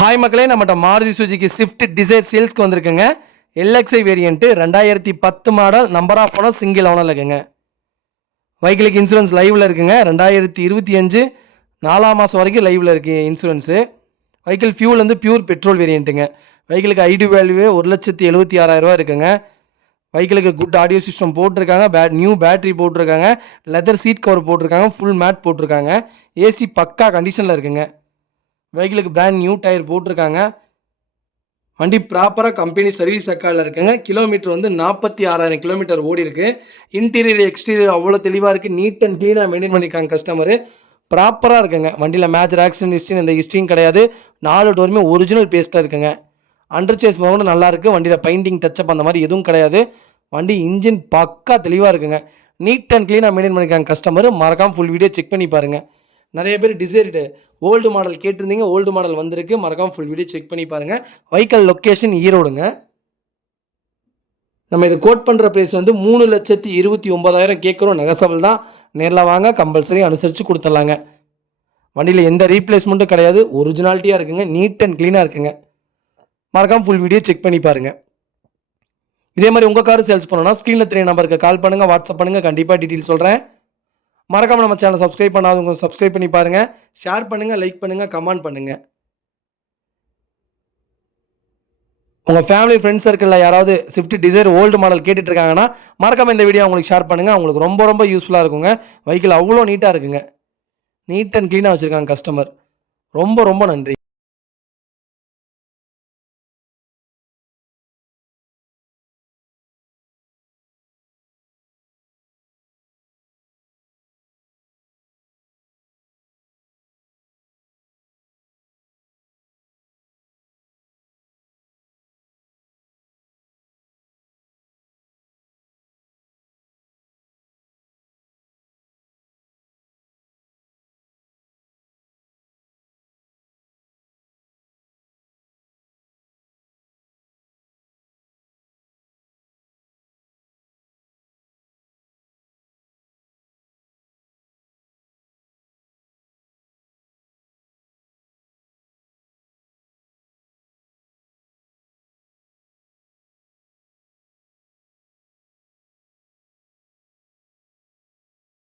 Hi மக்களே, நம்மகிட்ட Maruti Suzuki Swift Dzire சேல்ஸ்க்கு வந்திருக்குங்க. LXI variant 2010 model, number of owner, single ஓனரில் இருக்குங்க. வெஹிக்கிளுக்கு இன்சூரன்ஸ் லைவில் இருக்குங்க. 2025 4ஆம் மாதம் வரைக்கும் லைவில் இருக்குது இன்சூரன்ஸு. வெஹிக்கிள் ஃபியூல் வந்து பியூர் பெட்ரோல் வேரியண்ட்டுங்க. வெஹிக்கிளுக்கு ஐடி வேல்யூவே 1,76,000 இருக்குங்க. வெஹிக்கிளுக்கு குட் ஆடியோ சிஸ்டம் போட்டிருக்காங்க. நியூ பேட்டரி போட்டிருக்காங்க. லெதர் சீட் கவர் போட்டிருக்காங்க. ஃபுல் மேட் போட்டிருக்காங்க. ஏசி பக்கா கண்டிஷனில் இருக்குங்க. வெஹிக்கிளுக்கு பிராண்ட் நியூ டயர் போட்டிருக்காங்க. வண்டி ப்ராப்பராக கம்பெனி சர்வீஸ் ரெக்கார்டில் இருக்குங்க. கிலோமீட்டர் வந்து 46,000 கிலோமீட்டர் ஓடி இருக்கு. இன்டீரியர் எக்ஸ்டீரியர் அவ்வளோ தெளிவாக இருக்குது. நீட் அண்ட் க்ளீனாக மெயின்டைன் பண்ணியிருக்காங்க கஸ்டமரு. ப்ராப்பராக இருக்குங்க. வண்டியில் மேஜர் ஆக்சிடென்ட் ஹிஸ்ட்ரி இந்த ஹிஸ்ட்ரியும் கிடையாது. 4 டோருமே ஒரிஜினல் பேஸ்ட்டாக இருக்குங்க. அண்டர் சேஸ் கூட நல்லாயிருக்கு. வண்டியில் பெயிண்டிங் டச்சப் அந்த மாதிரி எதுவும் கிடையாது. வண்டி இன்ஜின் பக்கா தெளிவாக இருக்குங்க. நீட் அண்ட் க்ளீனாக மெயின்டைன் பண்ணியிருக்காங்க கஸ்டமர். மறக்காமல் ஃபுல் வீடியோ செக் பண்ணி பாருங்கள். நிறைய பேர் டிசைர்டு ஓல்டு மாடல் கேட்டிருந்தீங்க. ஓல்டு மாடல் வந்திருக்கு. மறக்காமல் ஃபுல் வீடியோ செக் பண்ணி பாருங்கள். வெஹிக்கல் லொக்கேஷன் ஈரோடுங்க. நம்ம இதை கோட் பண்ணுற ப்ரைஸ் வந்து 3,29,000 கேட்குறோம். நெகசபிள் தான். நேரில் வாங்க, கம்பல்சரி அனுசரித்து கொடுத்துடலாங்க. வண்டியில் எந்த ரீப்ளேஸ்மெண்ட்டும் கிடையாது. ஒரிஜினாலிட்டியாக இருக்குங்க. நீட் அண்ட் க்ளீனாக இருக்குங்க. மறக்காமல் ஃபுல் வீடியோ செக் பண்ணி பாருங்கள். இதே மாதிரி உங்கள் கார் சேல்ஸ் பண்ணணும்னா ஸ்க்ரீனில் 3 நம்பருக்கு கால் பண்ணுங்கள், வாட்ஸ்அப் பண்ணுங்கள். கண்டிப்பாக டீட்டெயில் சொல்கிறேன். மறக்காமல் நம்ம சேனலை சப்ஸ்கிரைப் பண்ணாதவங்க சப்ஸ்கிரைப் பண்ணி பாருங்கள். ஷேர் பண்ணுங்கள், லைக் பண்ணுங்கள், கமெண்ட் பண்ணுங்கள். உங்கள் ஃபேமிலி ஃப்ரெண்ட்ஸ் சர்க்கிளில் யாராவது ஸ்விஃப்ட் டிசைர் ஓல்டு மாடல் கேட்டுட்டு இருக்காங்கன்னா மறக்காமல் இந்த வீடியோ உங்களுக்கு ஷேர் பண்ணுங்கள். அவங்களுக்கு ரொம்ப ரொம்ப யூஸ்ஃபுல்லாக இருக்குங்க. வெஹிக்கிள் அவ்வளோ நீட்டாக இருக்குங்க. நீட் அண்ட் க்ளீனாக வச்சுருக்காங்க கஸ்டமர். ரொம்ப ரொம்ப நன்றி.